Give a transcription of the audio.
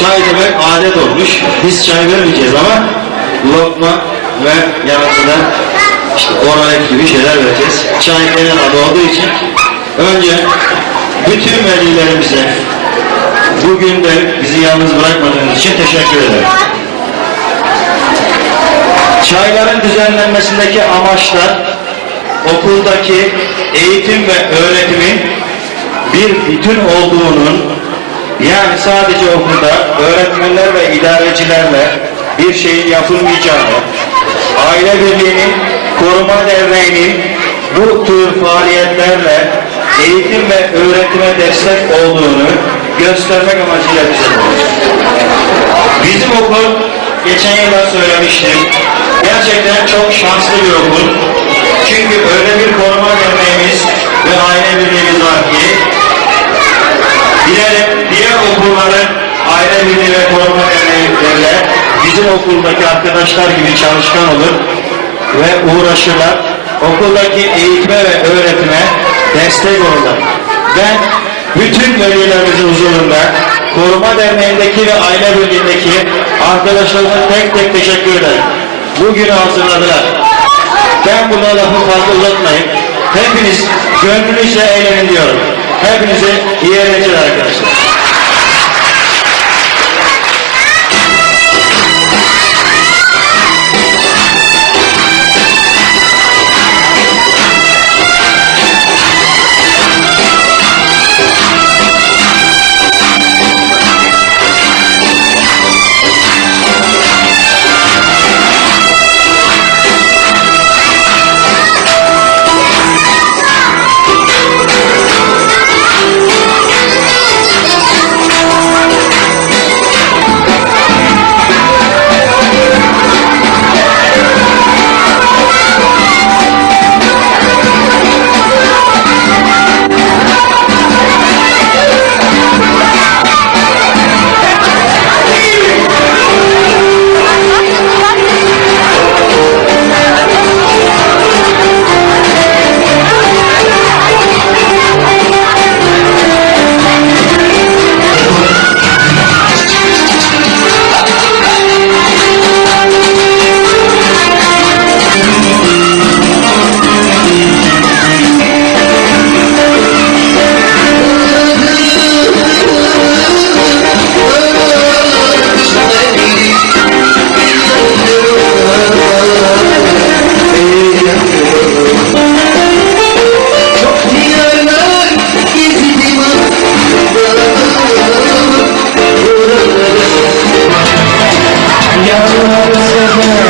çay demek adet olmuş. Biz çay vermeyeceğiz ama lokma ve yanında işte oralet gibi şeyler vereceğiz. Çay genel adı olduğu için önce bütün velilerimize bugün de bizi yalnız bırakmadığınız için teşekkür ederim. Çayların düzenlenmesindeki amaçlar okuldaki eğitim ve öğretimin bir bütün olduğunun yani sadece okulda öğretmenler ve idarecilerle bir şeyin yapılmayacağını, aile birliğinin koruma derneğinin bu tür faaliyetlerle eğitim ve öğretime destek olduğunu göstermek amacıyla düzenlenmiş. Bizim okul geçen yılda söylemiştim. Gerçekten çok şanslı bir okul. Çünkü öyle bir koruma dilerim diğer okulların aile birliği ve koruma derneğiyle bizim okuldaki arkadaşlar gibi çalışkan olur ve uğraşırlar. Okuldaki eğitime ve öğretime destek olurlar. Ben bütün velilerimizin huzurunda Koruma Derneği'ndeki ve Aile Birliği'ndeki arkadaşlarıma tek tek teşekkür ederim. Bugünü hazırladılar. Ben burada lafı fazla uzatmayayım. Hepiniz gönlünüzle eğlenin diyorum. Hepinize iyi eğlenceler arkadaşlar. Senhor,